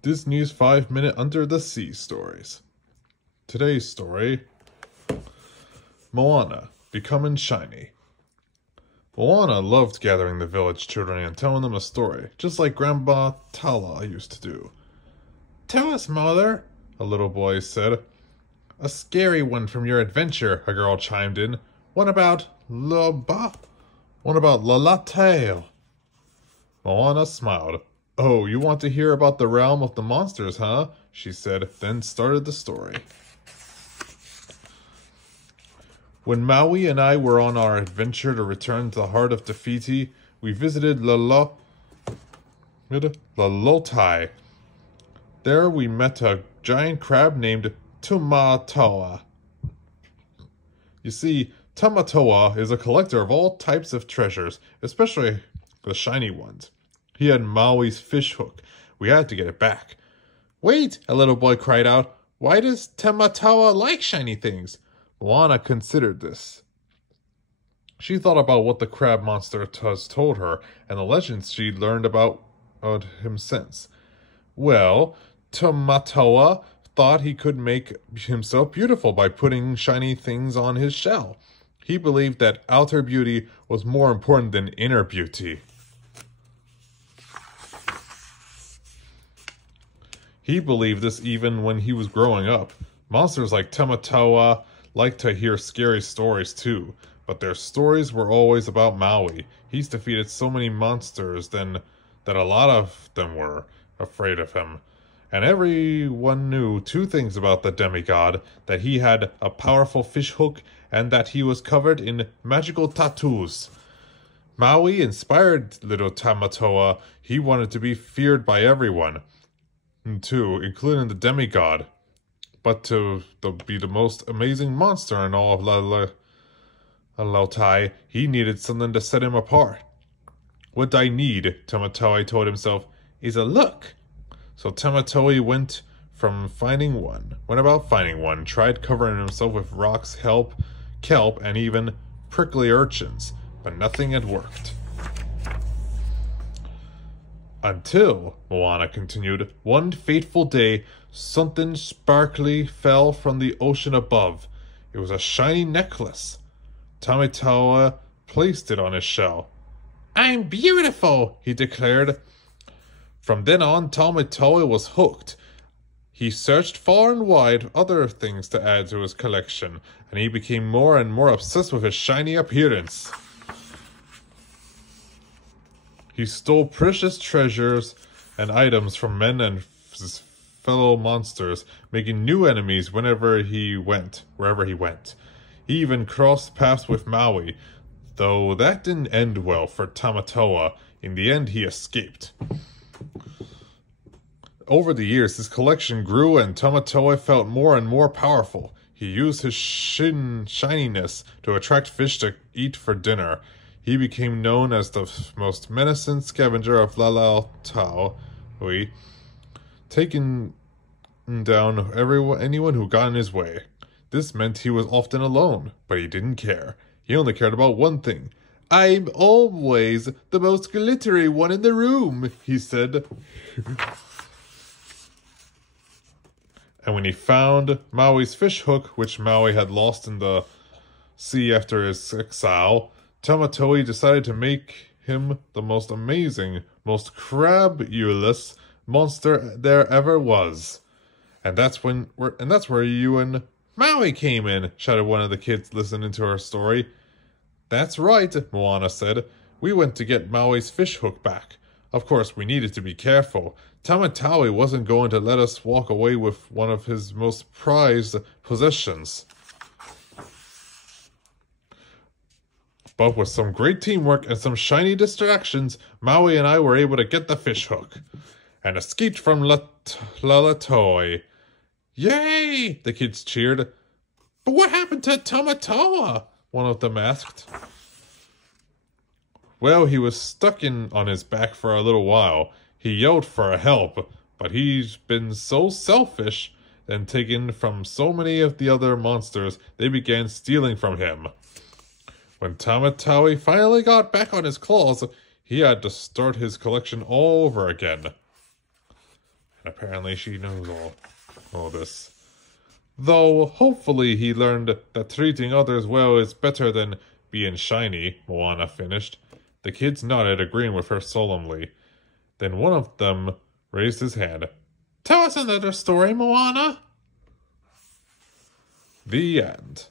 Disney's 5-minute Under the Sea stories. Today's story, Moana, Becoming Shiny. Moana loved gathering the village children and telling them a story, just like Grandma Tala used to do. "Tell us, Mother," a little boy said. "A scary one from your adventure," a girl chimed in. One about Lalatail." Moana smiled. "Oh, you want to hear about the realm of the monsters, huh?" she said, then started the story. When Maui and I were on our adventure to return to the heart of Te Fiti, we visited Lalotai. There we met a giant crab named Tumatoa. You see, Tamatoa is a collector of all types of treasures, especially the shiny ones. He had Maui's fish hook. We had to get it back. "Wait," a little boy cried out. "Why does Tamatoa like shiny things?" Moana considered this. She thought about what the crab monster has told her, and the legends she'd learned about him since. Well, Tamatoa thought he could make himself beautiful by putting shiny things on his shell. He believed that outer beauty was more important than inner beauty. He believed this even when he was growing up. Monsters like Tamatoa liked to hear scary stories too, but their stories were always about Maui. He's defeated so many monsters that a lot of them were afraid of him. And everyone knew two things about the demigod: that he had a powerful fish hook and that he was covered in magical tattoos. Maui inspired little Tamatoa. He wanted to be feared by everyone, too, including the demigod. But to be the most amazing monster in all of Lautai, he needed something to set him apart. "What I need," Tamatoa told himself, "is a look." So Tamatoa went about finding one, tried covering himself with rocks, kelp, and even prickly urchins, but nothing had worked. Until, Moana continued, one fateful day, something sparkly fell from the ocean above. It was a shiny necklace. Tamatoa placed it on his shell. "I'm beautiful," he declared. From then on, Tamatoa was hooked. He searched far and wide other things to add to his collection, and he became more and more obsessed with his shiny appearance. He stole precious treasures and items from men and his fellow monsters, making new enemies wherever he went. He even crossed paths with Maui, though that didn't end well for Tamatoa. In the end, he escaped. Over the years, his collection grew and Tamatoa felt more and more powerful. He used his shininess to attract fish to eat for dinner. He became known as the most menacing scavenger of Lalautai, taking down anyone who got in his way. This meant he was often alone, but he didn't care. He only cared about one thing. "I'm always the most glittery one in the room," he said. And when he found Maui's fish hook, which Maui had lost in the sea after his exile, Tamatoa decided to make him the most amazing, most crabulous monster there ever was. And that's where you and Maui came in, shouted one of the kids listening to her story. "That's right," Moana said. "We went to get Maui's fish hook back. Of course, we needed to be careful. Tamatoa wasn't going to let us walk away with one of his most prized possessions. But with some great teamwork and some shiny distractions, Maui and I were able to get the fish hook and escaped from Lalatoa." "Yay!" the kids cheered. "But what happened to Tamatoa?" one of them asked. "Well, he was stuck on his back for a little while. He yelled for help, but he's been so selfish and taken from so many of the other monsters, they began stealing from him. When Tamatoa finally got back on his claws, he had to start his collection all over again. Apparently she knows all this. Though, hopefully he learned that treating others well is better than being shiny, Moana finished. The kids nodded, agreeing with her solemnly. Then one of them raised his hand. Tell us another story, Moana! The end.